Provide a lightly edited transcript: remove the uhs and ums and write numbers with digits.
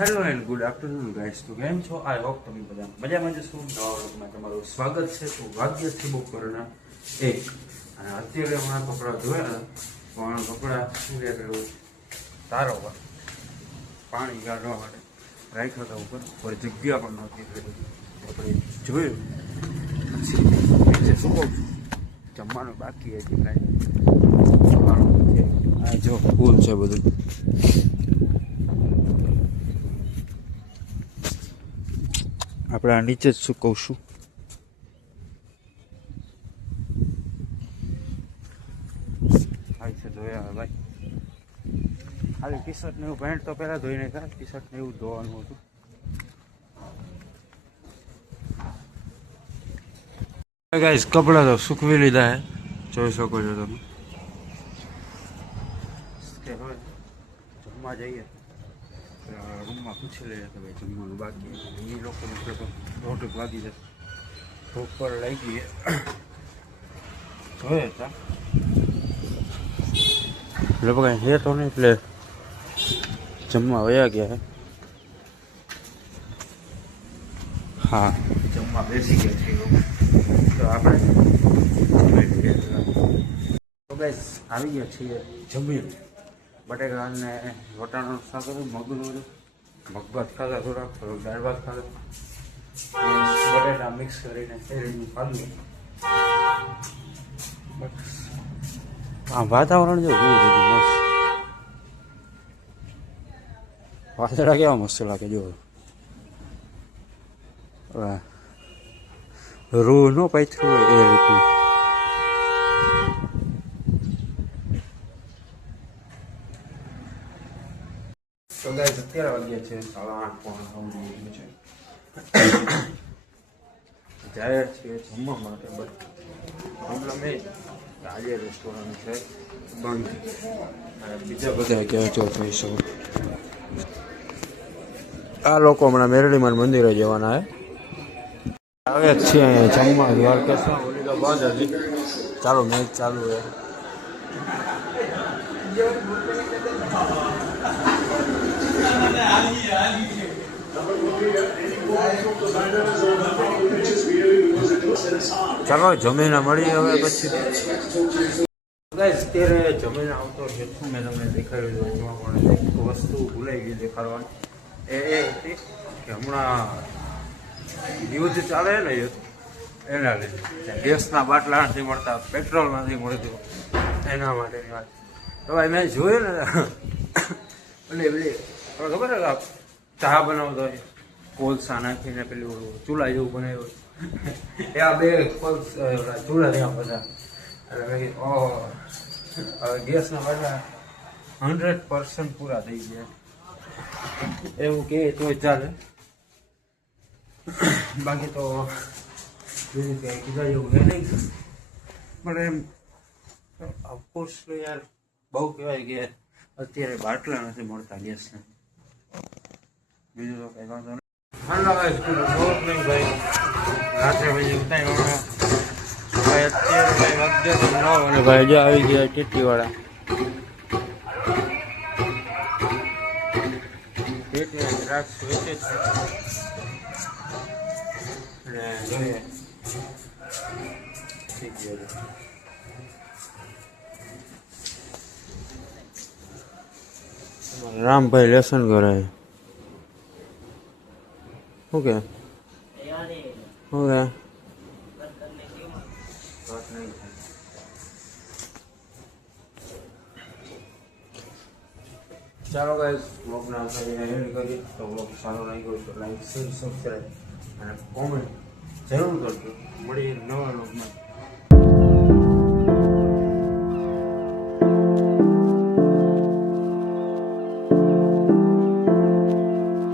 Hello and good afternoon guys. તો કેમ છો? આઈ હોપ તમે બધા મજામાં જશો. નવા વ્લોગમાં તમારું સ્વાગત છે. તો વાગ્યથી બપોરના 1 અને અત્યારે હમણાં કપડાં ધોયા પણ કપડાં શું કર્યું તારો પાણી કાઢવા માટે રાખ્યા હતા ઉપર જગ્યા પણ નહોતી આપણે જોયું પછી નીચે શું જમવાનું બાકી હતી કાંઈ આ જો ફૂલ છે બધું. આપણે આ નીચે જ સૂકવશું. છે ધોયા ભાઈ ખાલી ટી શર્ટ ને એવું પેન્ટ તો પહેલાં ધોઈને ખા ટી શર્ટ ને એવું ધોવાનું હતું. ગાઈસ કપડાં તો સૂકવી લીધા હે જોઈ શકો છો તમે. કે હવે જમવા જઈએ રૂમમાં પૂછી લઈએ કે ભાઈ જમવાનું બાકી એ લોકોને રોટી વાગી જશે ભૂખ પર લાગી જોઈએ હતા એટલે બગા હે તો નહીં એટલે જમવા વયા ગયા. હા જમવા બેસી ગયા છે તો આપણે તો ગાઈસ આવી ગયા છીએ જમીન. બટેકા અને વટાણાનું શાક હતું, મગનું હતું, મગભાત ખાધા, થોડાક દાળ ભાત ખાધા, બટેટા મિક્સ કરીને શેરીનું ખાધું. બસ વાતાવરણ જો કેવું બધું મસ્ત. વાદળા કેવા મસ્ત લાગે જો. રૂ નો પાથરું હોય એ રીતનું. તો ગાઈસ અત્યારે વાગ્યા છે 8:30 છે. જાય છે જમવા માટે બટ પ્રોબ્લેમ એ આજે રેસ્ટોરન્ટ છે બંધ અને બીજા બધા ક્યાં જો થઈ શકો. આ લોકો હમણાં મેરડીમાન મંદિરે જવાના હે. આવે જ છે અહીંયા જમવા દ્વારકેશમાં. ઓલી તો બંધ હતી. ચાલો મેચ ચાલુ હે. ચાલો જમીને મળીએ હવે પછી. ગાઈસ અત્યારે જમીને આવતો જેટલું મેં તમને દેખાડ્યું હતું એમાં પણ એક વસ્તુ ભૂલાઈ ગઈ દેખાડવાની. એ હતી કે હમણાં યુદ્ધ ચાલે ને એના લીધે ગેસના બાટલા નથી મળતા, પેટ્રોલ નથી મળતું, એના માટેની વાત. તો ભાઈ મેં જોયું ને પેલી ખબર હે ચા બનાવતો હોય કોલસા નાખીને પેલું ચૂલા જેવું બનાવ્યું એ આ બે ચૂલા ત્યાં બધા. એટલે હવે ગેસના બાટલા 100% પૂરા થઈ ગયા એવું કે તો ચાલે. બાકી તો બીજું કંઈ કીધા જેવું હે નહીં. પણ એમ ઓફકોર્સ યાર બહુ કહેવાય કે અત્યારે બાટલા નથી મળતા ગેસના. બીજું તો કંઈ વાંધો નહીં. હાલો ભાઈ ભાઈ રાત્રે ભાઈ ઉતારી ભાઈ અત્યારે ભાઈ વાગ્યા તો 9 અને ભાઈ જો આવી ગયા ટીટીવાળા. દ્રાક્ષ વેચે છે અને જોઈએ ઠીક છે. રામભાઈ લેસન કરે શું કે ચાલો ગાઈસ બ્લોગના એન્ડ કરીએ. તો બ્લોગ સારો લાગ્યો તો લાઈક, શેર, સબસ્ક્રાઈબ અને કોમેન્ટ જરૂર કરજો. મળીએ નવા બ્લોગમાં.